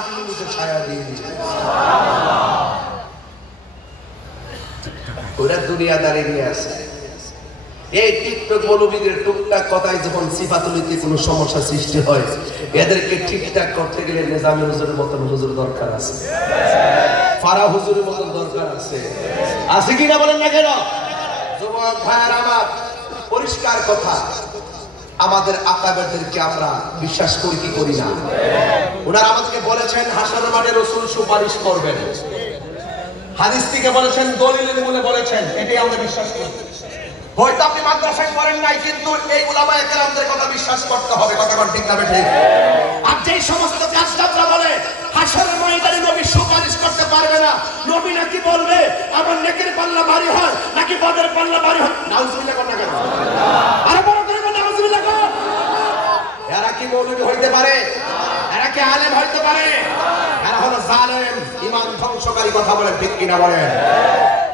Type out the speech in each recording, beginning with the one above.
মাটির নিচে ছায়া দিয়ে দিবে। ওরা দুনিয়াদারি নিয়ে আসে। এই টিকটক মৌলবীদের টুকটাক কথায় যখন সিফাতুলিতে কোনো সমস্যা সৃষ্টি হয়, এদেরকে ঠিকঠাক করতে গেলে নিজামী হুজুরের মতন হুজুর দরকার আছে, ফারা হুজুরের মতন দরকার আছে। আছে কিনা বলেন না কেন? যুবক ভাইয়ের আমার, পরিষ্কার কথা, আমাদের আকাবেরদেরকে আমরা বিশ্বাস করি কি করি না? ওনারা আমাদেরকে বলেছেন হাসরের মাঠে রাসূল সুপারিশ করবেন, হাদিস থেকে বলেছেন, দলিলের মূলে বলেছেন, এটাই আমরা বিশ্বাস করি। হয়তো আপনি মাদ্রাসায় পড়েন নাই, কিন্তু এই উলামায়ে কেরামদের কথা বিশ্বাস করতে হবে। কথা বল ঠিক না ঠিক? আর যেই সমস্ত কাজটা বলে হাসরের ময়দানে নবী সুপারিশ করতে পারবে না, নবী নাকি বলবে আমার নেকির পাল্লা ভারী হয় নাকি বদের পাল্লা ভারী হয়। নাউজুবিল্লাহ কর না কেন? আরে বড় করে বল নাউজুবিল্লাহ কর। এরা কি মৌলবী হইতে পারে? এরা কি আলেম হইতে পারে? এরা হলো জালেম, ঈমান ধ্বংসকারী। কথা বলেন ঠিক কিনা বলেন?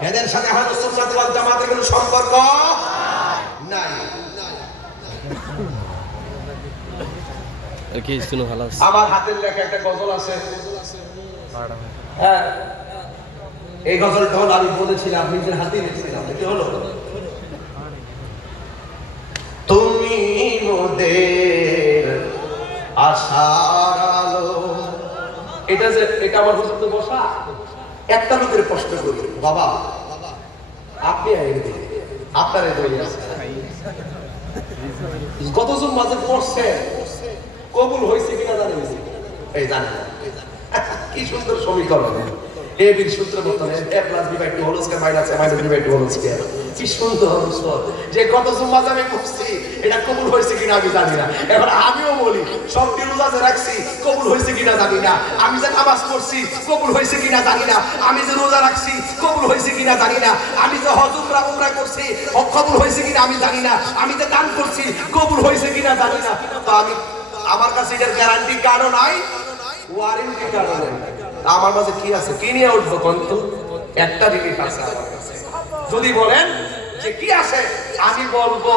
এদের সাথে হয়তো সুন্নাত ওয়াল জামাতের কোনো সম্পর্ক নাই। আমার হাতের লেখা একটা গজল আছে, হ্যাঁ, এই গজলটা হলো আমি বলেছিলাম, নিজের হাতে লিখছিলাম। কি হলো? তুমি মোদের আশার আলো। এটা যে এটা আমার হুজুর তো বসা। একটা লোকের প্রশ্ন করি, বাবা আপনি আপনার গত জুম্মাতে পড়ছে, কবুল হয়েছে কিনা জানেন? এই জানেন? কি সুন্দর সমীকরণ, এ বির সূত্র মতন a + b / 2 whole square minus a - b / 2 whole square. কি সুন্দর সূত্র যে গত জুম্মাতে আমি পড়ছি, এটা কবুল হয়েছে কিনা আমি জানি না। এবার আমিও বলি, সব রোজা যে রাখছি কবুল হয়েছে কিনা জানি না, আমি যে নামাজ পড়ছি কবুল হয়েছে কিনা জানি না, আমি যে রোজা রাখছি কবুল হয়েছে কিনা জানি না, আমি যে হজ উমরা করছি কবুল হয়েছে কিনা আমি জানি না, আমি যে দান করছি কবুল হয়েছে কিনা জানি না। তো আমি, আমার কাছে এটার গ্যারান্টি কারো নাই, ওয়ারেন্টি কারো নাই। আমার মাঝে কি আছে? কি নিয়ে উঠবো? কিন্তু একটা জিনিস আছে আমার কাছে। যদি বলেন যে কি আছে, আমি বলবো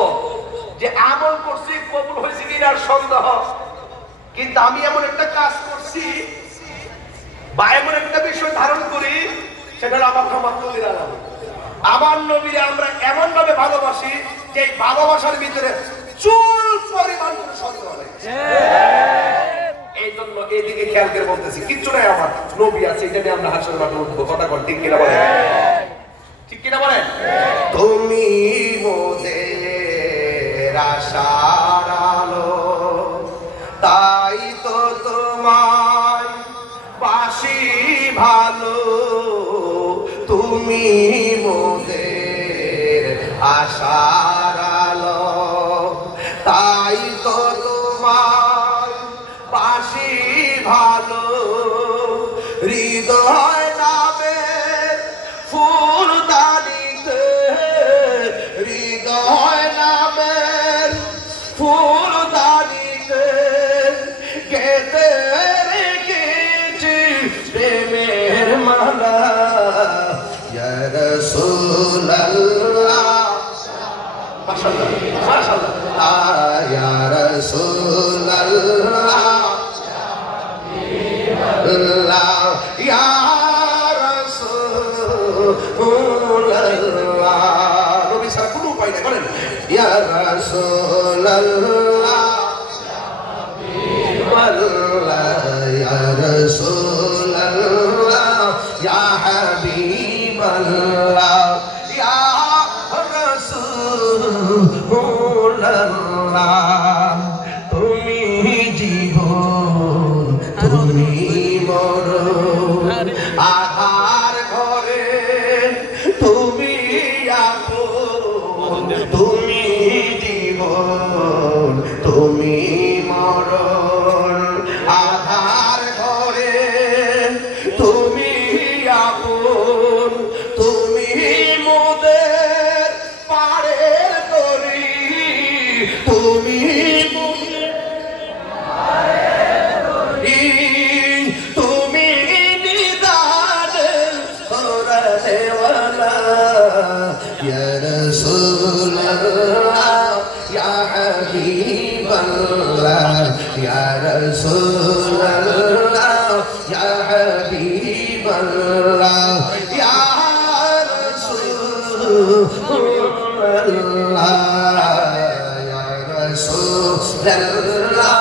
যে আমল করছি কবুল হয়েছে কিনা সন্দেহ, কিন্তু আমি এমন একটা কাজ করছি বা এমন একটা বিষয় ধারণ করি, সেটা আমার রহমাতুল আলামিন। আমার নবীরে আমরা এমন ভাবে ভালোবাসি যে ভালোবাসার ভিতরে চুল পরিমাণ কোনো সন্দেহ নেই। এই জন্য এইদিকে খেয়াল করে বলতেছি, কিচ্ছু নাই, আমার নবী আছে, এটা নিয়ে আমরা হাসরের মাঠে উঠবো। কথা বল ঠিক কিনা বলেন? ঠিক কিনা বলেন? তুমি মোদের আশার আলো, তাই তো তোমায় বাসি ভালো। তুমি মোদের আশার আলো, তাই তো তোমায় বাসি ভালো। হৃদয় নামের ফুলদানিতে, হৃদয় নামের ফুলদানিতে গেতে রেখেছি প্রেমের মালা। ইয়া রাসূলুল্লাহ, মাশাআল্লাহ মাশাআল্লাহ, ইয়া রাসূলুল্লাহ, ইয়া রাসূলুল্লাহ। নবী ছাড়া কোনো উপায় নেই, বলেন ইয়া রাসূলুল্লাহ, ইয়া রাসূলুল্লাহ, ইয়া হাবিবাল্লাহ, ইয়া রাসূলুল্লাহ। তুমি জীবন, তুমি মরণ, আধার ঘরে তুমি আপন। তুমি জীবন, তুমি মরণ, আধার ঘরে তুমি আপন। তুমি মোদের পারের তরি, তুমি তুমি নিদানের ওরানেওয়ালা। ইয়া রাসূলুল্লাহ, ইয়া হাবিবাল্লাহ, ইয়া রাসূলুল্লাহ, রাসূলুল্লাহ ইয়া রাসূলুল্লাহ ইয়া রাসূলুল্লাহ